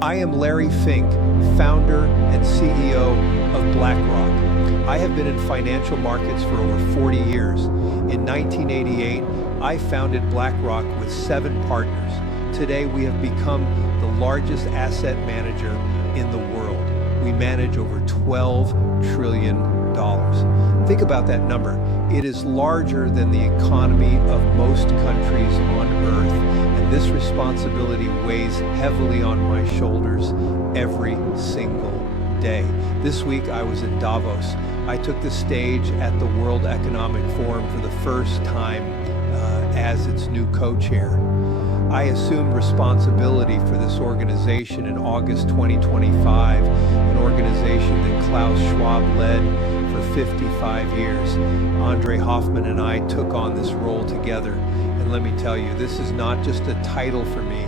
I am Larry Fink, founder and CEO of BlackRock. I have been in financial markets for over 40 years. In 1988, I founded BlackRock with 7 partners. Today, we have become the largest asset manager in the world. We manage over $12 trillion. Think about that number. It is larger than the economy of most countries on Earth, and this responsibility weighs heavily on my shoulders every single day. This week, I was in Davos. I took the stage at the World Economic Forum for the first time as its new co-chair. I assumed responsibility for this organization in August 2025, an organization that Klaus Schwab led for 55 years. Andre Hoffman and I took on this role together. And let me tell you, this is not just a title for me.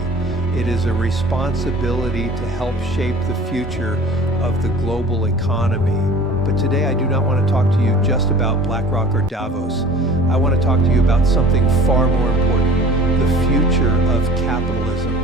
It is a responsibility to help shape the future of the global economy. But today I do not want to talk to you just about BlackRock or Davos. I want to talk to you about something far more important, the future of capitalism,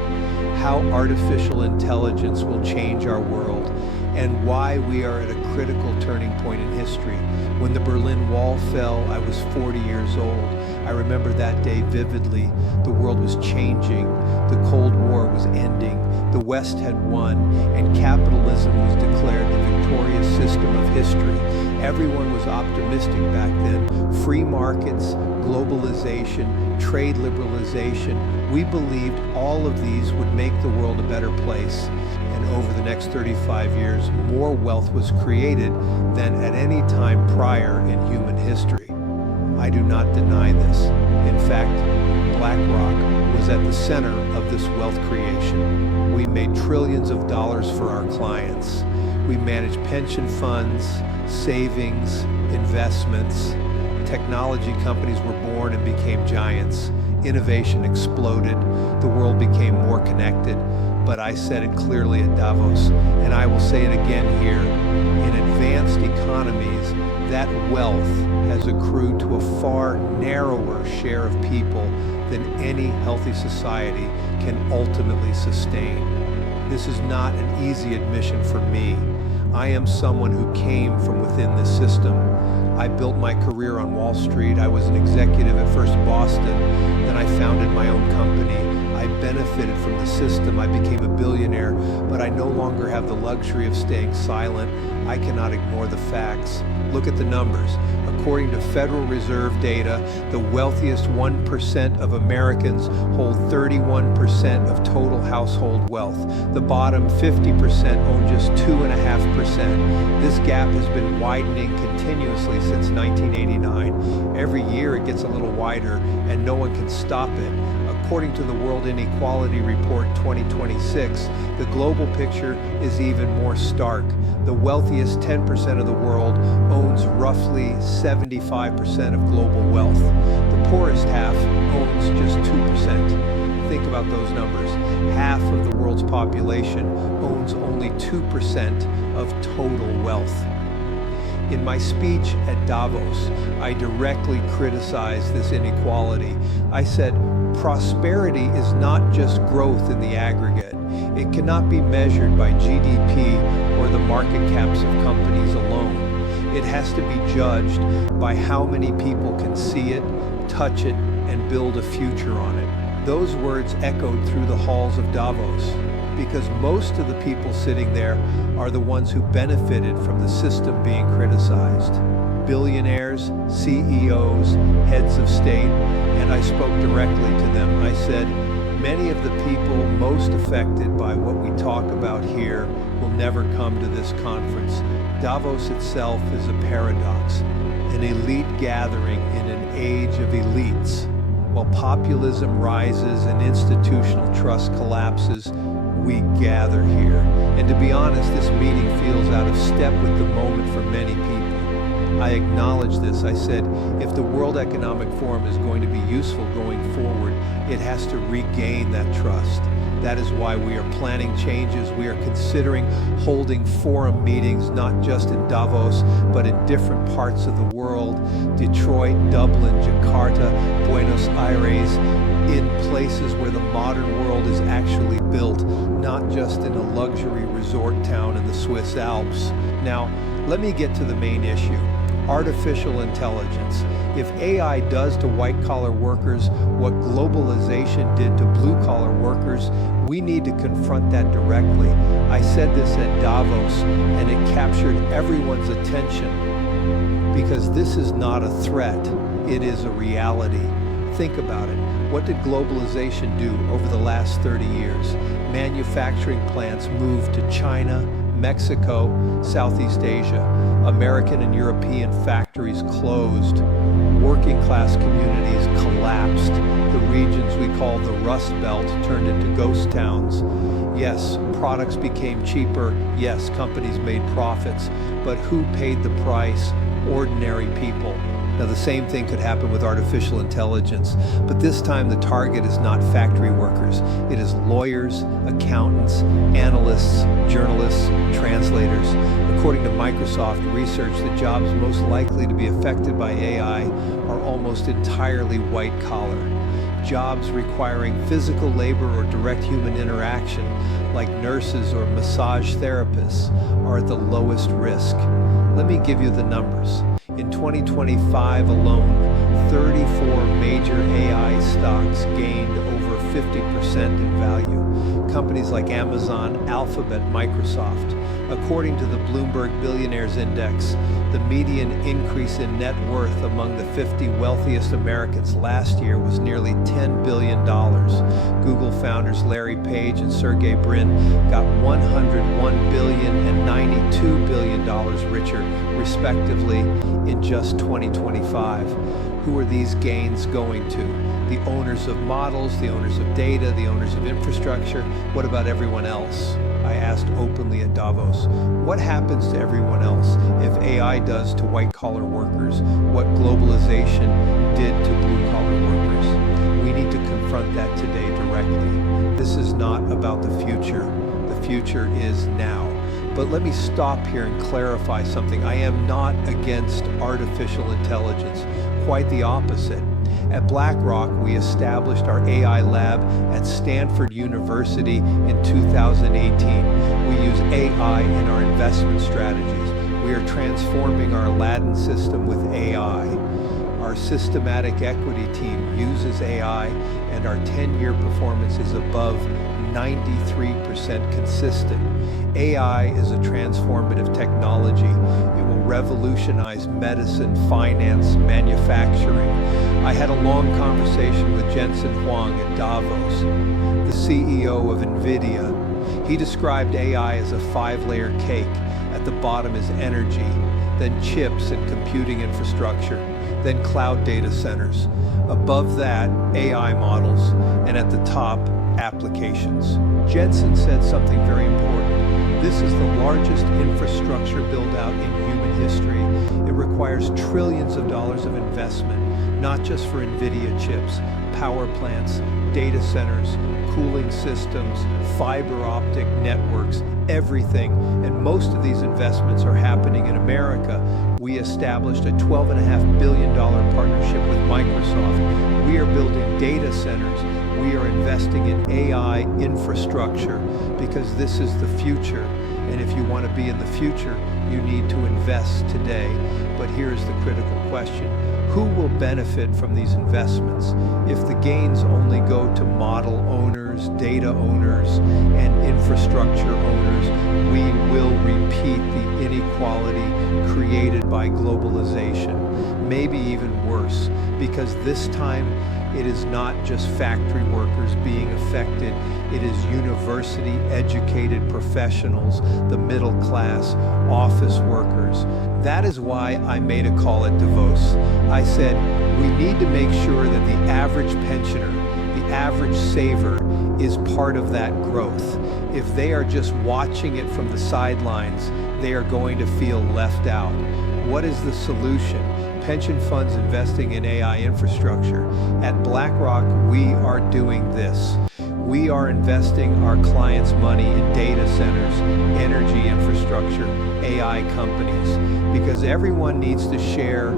how artificial intelligence will change our world, and why we are at a critical turning point in history. When the Berlin Wall fell, I was 40 years old. I remember that day vividly. The world was changing. The Cold War was ending. The West had won, and capitalism was declared the victorious system of history. Everyone was optimistic back then. Free markets, globalization, trade liberalization. We believed all of these would make the world a better place. And over the next 35 years, more wealth was created than at any time prior in human history. I do not deny this. In fact, BlackRock was at the center of this wealth creation. We made trillions of dollars for our clients. We managed pension funds, savings, investments. Technology companies were born and became giants. Innovation exploded. The world became more connected. But I said it clearly at Davos, and I will say it again here. In advanced economies, that wealth has accrued to a far narrower share of people than any healthy society can ultimately sustain. This is not an easy admission for me. I am someone who came from within this system. I built my career on Wall Street. I was an executive at first Boston, then I founded my own company. I benefited from the system. I became a billionaire, but I no longer have the luxury of staying silent. I cannot ignore the facts. Look at the numbers. According to Federal Reserve data, the wealthiest 1% of Americans hold 31% of total household wealth. The bottom 50% own just 2.5%. This gap has been widening continuously since 1989. Every year it gets a little wider, and no one can stop it. According to the World Inequality Report 2026, the global picture is even more stark. The wealthiest 10% of the world owns roughly 75% of global wealth. The poorest half owns just 2%. Think about those numbers. Half of the world's population owns only 2% of total wealth. In my speech at Davos, I directly criticized this inequality. I said, prosperity is not just growth in the aggregate. It cannot be measured by GDP or the market caps of companies alone. It has to be judged by how many people can see it, touch it, and build a future on it. Those words echoed through the halls of Davos, because most of the people sitting there are the ones who benefited from the system being criticized. Billionaires, CEOs, heads of state, and I spoke directly to them. I said, many of the people most affected by what we talk about here will never come to this conference. Davos itself is a paradox, an elite gathering in an age of elites. While populism rises and institutional trust collapses, we gather here. And to be honest, this meeting feels out of step with the moment for many people. I acknowledge this. I said, if the World Economic Forum is going to be useful going forward, it has to regain that trust. That is why we are planning changes. We are considering holding forum meetings, not just in Davos, but in different parts of the world: Detroit, Dublin, Jakarta, Buenos Aires, in places where the modern world is actually built, not just in a luxury resort town in the Swiss Alps. Now, let me get to the main issue. Artificial intelligence. If AI does to white-collar workers what globalization did to blue-collar workers, we need to confront that directly. I said this at Davos, and it captured everyone's attention because this is not a threat, it is a reality. Think about it. What did globalization do over the last 30 years? Manufacturing plants moved to China, Mexico, Southeast Asia. American and European factories closed. Working class communities collapsed. The regions we call the Rust Belt turned into ghost towns. Yes, products became cheaper. Yes, companies made profits. But who paid the price? Ordinary people. Now, the same thing could happen with artificial intelligence, but this time the target is not factory workers. It is lawyers, accountants, analysts, journalists, translators. According to Microsoft research, the jobs most likely to be affected by AI are almost entirely white-collar. Jobs requiring physical labor or direct human interaction, like nurses or massage therapists, are at the lowest risk. Let me give you the numbers. In 2025 alone, 34 major AI stocks gained over 50% in value. Companies like Amazon, Alphabet, Microsoft. According to the Bloomberg Billionaires Index, the median increase in net worth among the 50 wealthiest Americans last year was nearly $10 billion. Google founders Larry Page and Sergey Brin got $101 billion and $92 billion richer, respectively, in just 2025. Who are these gains going to? The owners of models, the owners of data, the owners of infrastructure. What about everyone else? I asked openly at Davos, what happens to everyone else if AI does to white-collar workers what globalization did to blue-collar workers? We need to confront that today directly. This is not about the future. The future is now. But let me stop here and clarify something. I am not against artificial intelligence. Quite the opposite. At BlackRock, we established our AI lab at Stanford University in 2018. We use AI in our investment strategies. We are transforming our Aladdin system with AI. Our systematic equity team uses AI, and our 10-year performance is above 93% consistent. AI is a transformative technology. It will revolutionize medicine, finance, manufacturing. I had a long conversation with Jensen Huang at Davos, the CEO of NVIDIA. He described AI as a 5-layer cake. At the bottom is energy, then chips and computing infrastructure, then cloud data centers. Above that, AI models, and at the top, applications. Jensen said something very important. This is the largest infrastructure build-out in human history. It requires trillions of dollars of investment, not just for NVIDIA chips, power plants, data centers, cooling systems, fiber optic networks, everything. And most of these investments are happening in America. We established a $12.5 billion partnership with Microsoft. We are building data centers. We are investing in AI infrastructure because this is the future. And if you want to be in the future, you need to invest today. But here's the critical question. Who will benefit from these investments? If the gains only go to model owners, data owners, and infrastructure owners, we will repeat the inequality created by globalization. Maybe even worse, because this time it is not just factory workers being affected, it is university-educated professionals, the middle class, office workers. That is why I made a call at Davos. I said, we need to make sure that the average pensioner, the average saver, is part of that growth. If they are just watching it from the sidelines, they are going to feel left out. What is the solution? Pension funds investing in AI infrastructure. At BlackRock, we are doing this. We are investing our clients' money in data centers, energy infrastructure, AI companies, because everyone needs to share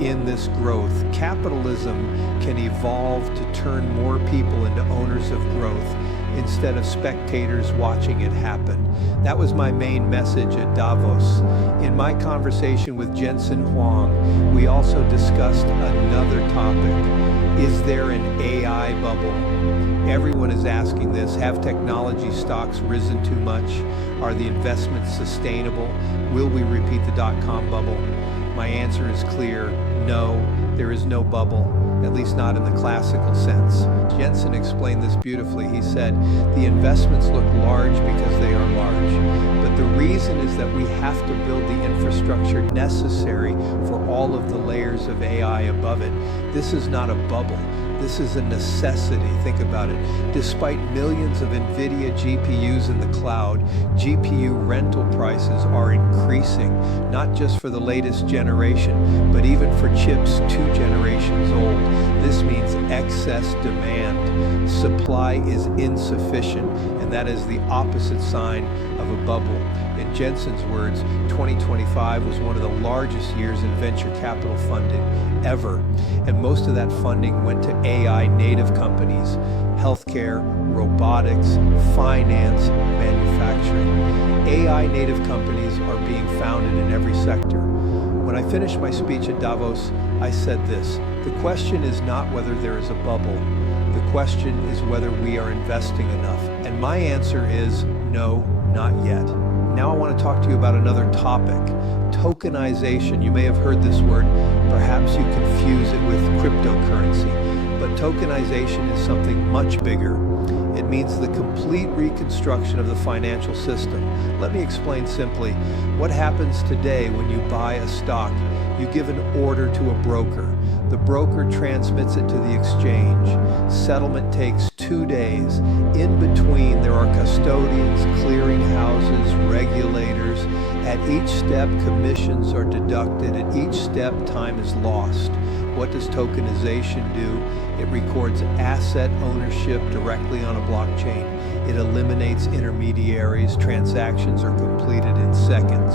in this growth. Capitalism can evolve to turn more people into owners of growth instead of spectators watching it happen. That was my main message at Davos. In my conversation with Jensen Huang, we also discussed another topic. Is there an AI bubble? Everyone is asking this. Have technology stocks risen too much? Are the investments sustainable? Will we repeat the dot-com bubble? My answer is clear. No, there is no bubble, at least not in the classical sense. Jensen explained this beautifully. He said, the investments look large because they are large. But the reason is that we have to build the infrastructure necessary for all of the layers of AI above it. This is not a bubble. This is a necessity. Think about it. Despite millions of NVIDIA GPUs in the cloud, GPU rental prices are increasing, not just for the latest generation, but even for chips 2 generations old. This means excess demand. Supply is insufficient, and that is the opposite sign of a bubble. In Jensen's words, 2025 was one of the largest years in venture capital funding ever, and most of that funding went to AI native companies, healthcare, robotics, finance, manufacturing. AI native companies are being founded in every sector. When I finished my speech at Davos, I said this: the question is not whether there is a bubble. The question is whether we are investing enough. And my answer is no, not yet. Now I want to talk to you about another topic, tokenization. You may have heard this word. Perhaps you confuse it with cryptocurrency. But tokenization is something much bigger. It means the complete reconstruction of the financial system. Let me explain simply. What happens today when you buy a stock? You give an order to a broker. The broker transmits it to the exchange. Settlement takes 2 days. In between, there are custodians, clearing houses, regulators. At each step, commissions are deducted. At each step, time is lost. What does tokenization do? It records asset ownership directly on a blockchain. It eliminates intermediaries. Transactions are completed in seconds.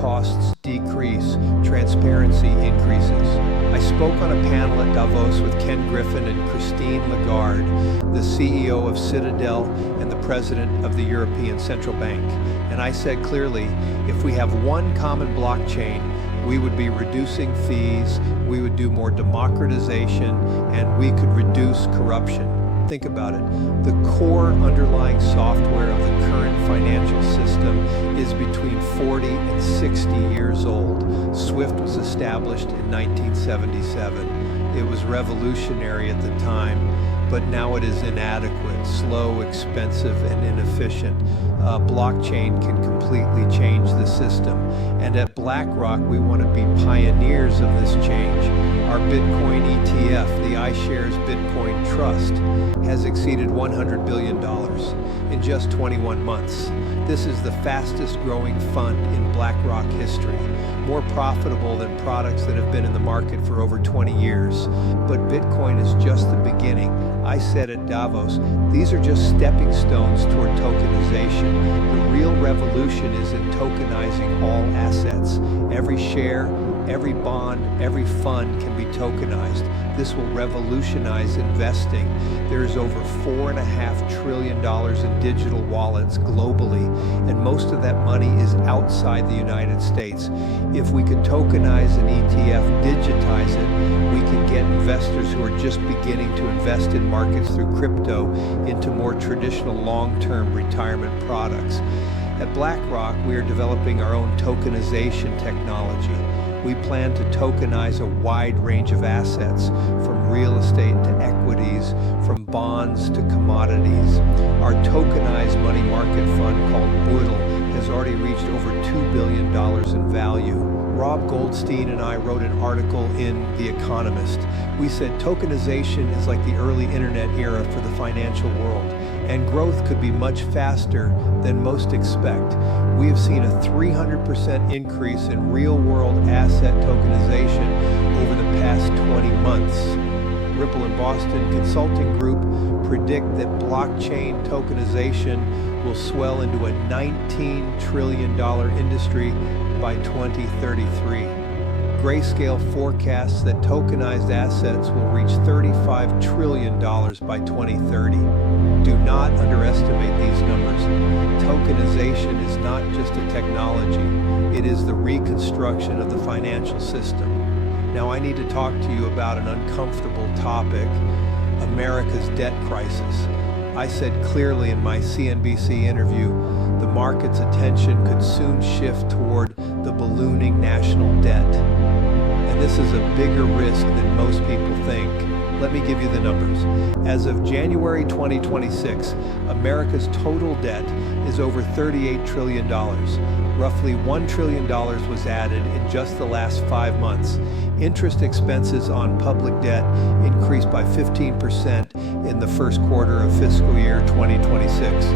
Costs decrease. Transparency increases. I spoke on a panel at Davos with Ken Griffin and Christine Lagarde, the CEO of Citadel and the president of the European Central Bank. And I said clearly, if we have one common blockchain, we would be reducing fees, we would do more democratization, and we could reduce corruption. Think about it. The core underlying software of the current financial system is between 40 and 60 years old. SWIFT was established in 1977. It was revolutionary at the time, but now it is inadequate, slow, expensive, and inefficient. Blockchain can completely change the system. And at BlackRock, we want to be pioneers of this change. Our Bitcoin ETF, the iShares Bitcoin Trust, has exceeded $100 billion in just 21 months. This is the fastest growing fund in BlackRock history, more profitable than products that have been in the market for over 20 years. But Bitcoin is just the beginning. I said at Davos, these are just stepping stones toward tokenization. The real revolution is in tokenizing all assets. Every share, every bond, every fund can be tokenized. This will revolutionize investing. There is over $4.5 trillion in digital wallets globally, and most of that money is outside the United States. If we could tokenize an ETF, digitize it, we can get investors who are just beginning to invest in markets through crypto into more traditional long-term retirement products. At BlackRock, we are developing our own tokenization technology. We plan to tokenize a wide range of assets, from real estate to equities, from bonds to commodities. Our tokenized money market fund called BUIDL has already reached over $2 billion in value. Rob Goldstein and I wrote an article in The Economist. We said tokenization is like the early internet era for the financial world, and growth could be much faster than most expect. We have seen a 300% increase in real-world asset tokenization over the past 20 months. Ripple and Boston Consulting Group predict that blockchain tokenization will swell into a $19 trillion industry by 2033. Grayscale forecasts that tokenized assets will reach $35 trillion by 2030. Do not underestimate these numbers. Tokenization is not just a technology, it is the reconstruction of the financial system. Now I need to talk to you about an uncomfortable topic, America's debt crisis. I said clearly in my CNBC interview, the market's attention could soon shift toward the ballooning national debt. And this is a bigger risk than most people think. Let me give you the numbers. As of January 2026, America's total debt is over $38 trillion. Roughly $1 trillion was added in just the last 5 months. Interest expenses on public debt increased by 15% in the first quarter of fiscal year 2026,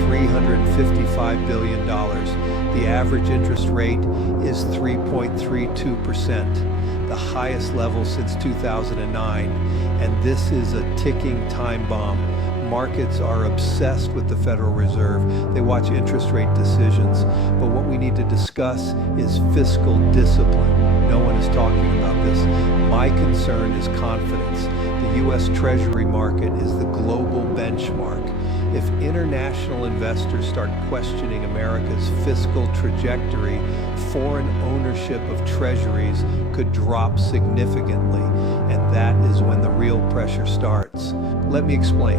$355 billion. The average interest rate is 3.32%, the highest level since 2009, and this is a ticking time bomb. Markets are obsessed with the Federal Reserve. They watch interest rate decisions, but what we need to discuss is fiscal discipline. No one is talking about this. My concern is confidence. The U.S. Treasury market is the global benchmark. If international investors start questioning America's fiscal trajectory, foreign ownership of treasuries could drop significantly, and that is when the real pressure starts. Let me explain.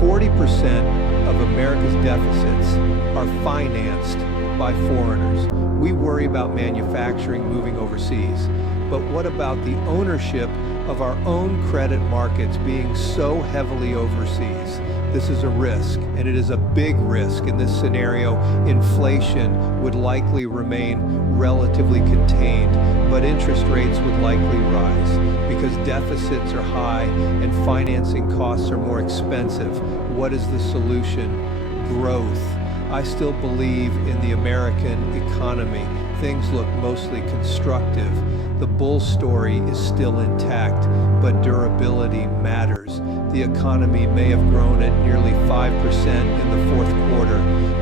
40% of America's deficits are financed by foreigners. We worry about manufacturing moving overseas, but what about the ownership of our own credit markets being so heavily overseas? This is a risk, and it is a big risk. In this scenario, inflation would likely remain relatively contained, but interest rates would likely rise because deficits are high and financing costs are more expensive. What is the solution? Growth. I still believe in the American economy. Things look mostly constructive. The bull story is still intact, but durability matters. The economy may have grown at nearly 5% in the fourth quarter.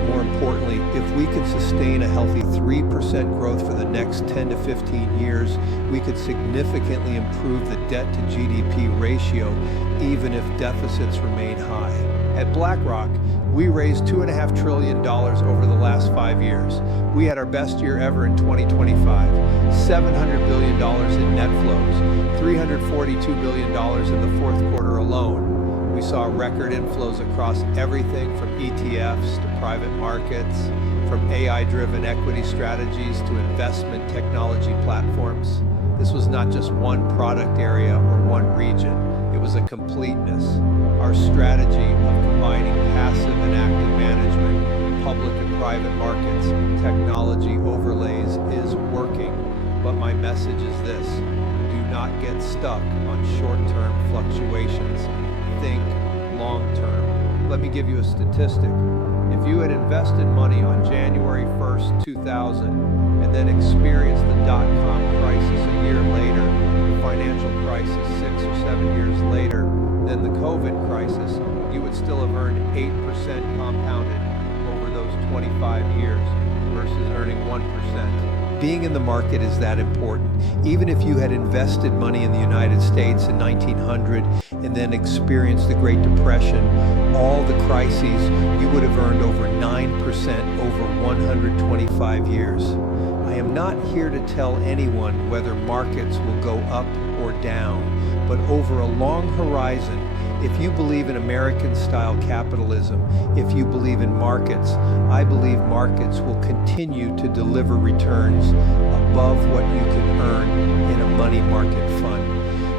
More importantly, if we can sustain a healthy 3% growth for the next 10 to 15 years, we could significantly improve the debt to GDP ratio, even if deficits remain high. At BlackRock, we raised $2.5 trillion over the last 5 years. We had our best year ever in 2025. $700 billion in net flows, $342 billion in the fourth quarter alone. We saw record inflows across everything from ETFs to private markets, from AI-driven equity strategies to investment technology platforms. This was not just one product area or one region. It was a completeness. Our strategy of combining passive and active management, public and private markets, technology overlays is working. But my message is this: do not get stuck on short-term fluctuations. Think long-term. Let me give you a statistic. If you had invested money on January 1st, 2000, and then experienced the dot-com crisis a year later, the financial crisis 6 or 7 years later, then the COVID crisis, you would still have earned 8% compounded over those 25 years versus earning 1%. Being in the market is that important. Even if you had invested money in the United States in 1900 and then experienced the Great Depression, all the crises, you would have earned over 9% over 125 years. I am not here to tell anyone whether markets will go up or down, but over a long horizon, if you believe in American-style capitalism, if you believe in markets, I believe markets will continue to deliver returns above what you can earn in a money market fund.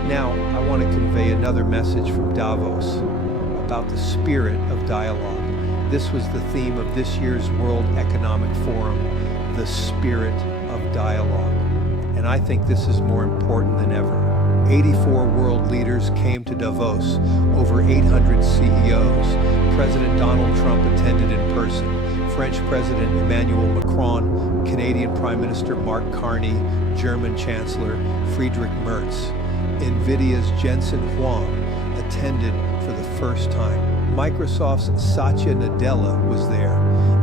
Now, I want to convey another message from Davos about the spirit of dialogue. This was the theme of this year's World Economic Forum, the spirit of dialogue. And I think this is more important than ever. 84 world leaders came to Davos, over 800 CEOs. President Donald Trump attended in person. French President Emmanuel Macron, Canadian Prime Minister Mark Carney, German Chancellor Friedrich Merz. NVIDIA's Jensen Huang attended for the first time. Microsoft's Satya Nadella was there,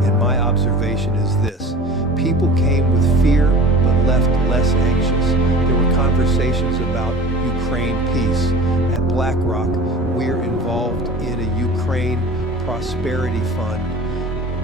and my observation is this: people came with fear but left less anxious. There were conversations about Ukraine peace. At BlackRock, we're involved in a Ukraine prosperity fund.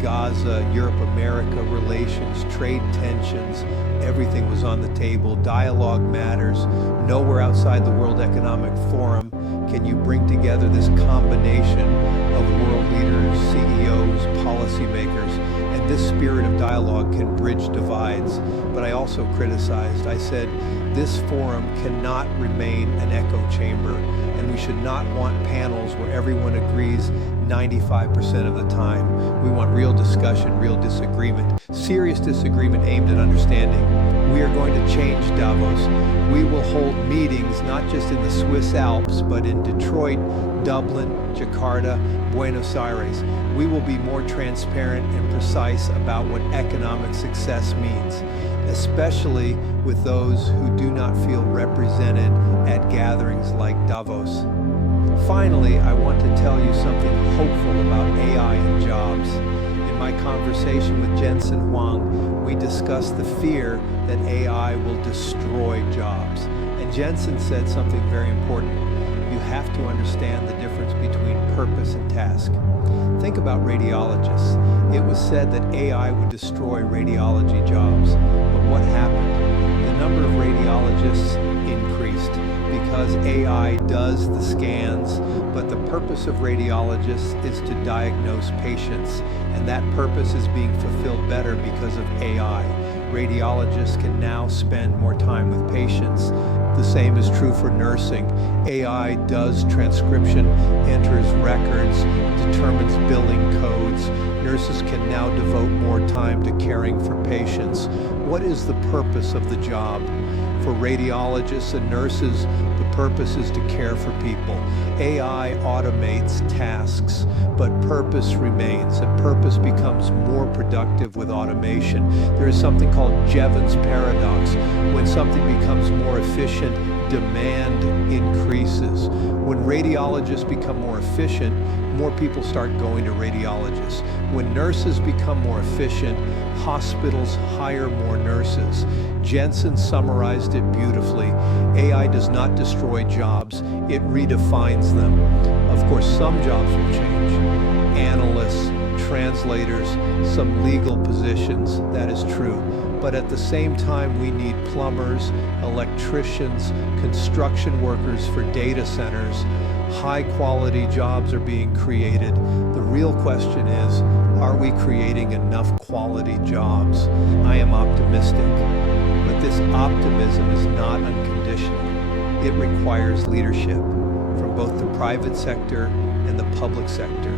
Gaza, Europe-America relations, trade tensions, everything was on the table. Dialogue matters. Nowhere outside the World Economic Forum can you bring together this combination of world leaders, CEOs, policymakers, and this spirit of dialogue can bridge divides. But I also criticized. I said, this forum cannot remain an echo chamber, and we should not want panels where everyone agrees 95% of the time. We want real discussion, real disagreement, serious disagreement aimed at understanding. We are going to change Davos. We will hold meetings not just in the Swiss Alps, but in Detroit, Dublin, Jakarta, Buenos Aires. We will be more transparent and precise about what economic success means, especially with those who do not feel represented at gatherings like Davos. Finally, I want to tell you something hopeful about AI and jobs. In my conversation with Jensen Huang, we discussed the fear that AI will destroy jobs. And Jensen said something very important. You have to understand the difference between purpose and task. Think about radiologists. It was said that AI would destroy radiology jobs. But what happened? The number of radiologists increased because AI does the scans, but the purpose of radiologists is to diagnose patients, and that purpose is being fulfilled better because of AI. Radiologists can now spend more time with patients. The same is true for nursing. AI does transcription, enters records, determines billing codes. Nurses can now devote more time to caring for patients. What is the purpose of the job? For radiologists and nurses, the purpose is to care for people. AI automates tasks, but purpose remains, and purpose becomes more productive with automation. There is something called Jevons paradox. When something becomes more efficient, demand increases. When radiologists become more efficient, more people start going to radiologists. When nurses become more efficient, hospitals hire more nurses. Jensen summarized it beautifully. AI does not destroy jobs, it redefines them. Of course, some jobs will change. Analysts, translators, some legal positions, that is true. But at the same time, we need plumbers, electricians, construction workers for data centers. High-quality jobs are being created. The real question is, are we creating enough quality jobs? I am optimistic, but this optimism is not unconditional. It requires leadership from both the private sector and the public sector.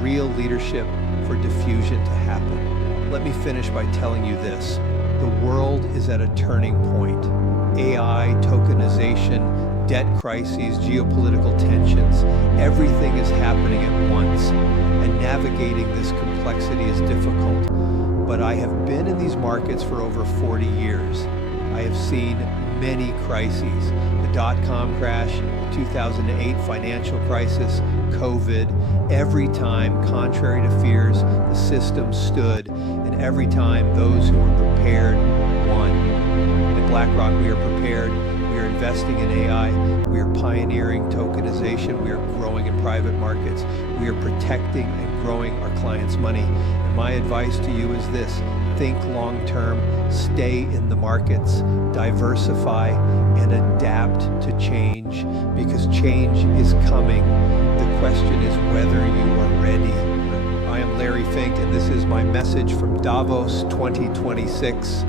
Real leadership for diffusion to happen. Let me finish by telling you this. The world is at a turning point. AI, tokenization, debt crises, geopolitical tensions, everything is happening at once, and navigating this complexity is difficult. But I have been in these markets for over 40 years. I have seen many crises: the dot-com crash, the 2008 financial crisis, COVID. Every time, contrary to fears, the system stood, and every time those who were prepared won. At BlackRock, we are prepared. We are investing in AI. We are pioneering tokenization. We are growing in private markets. We are protecting and growing our clients' money. And my advice to you is this: think long-term, stay in the markets, diversify, and adapt to change, because change is coming. The question is whether you are ready. I am Fink, and this is my message from Davos 2026.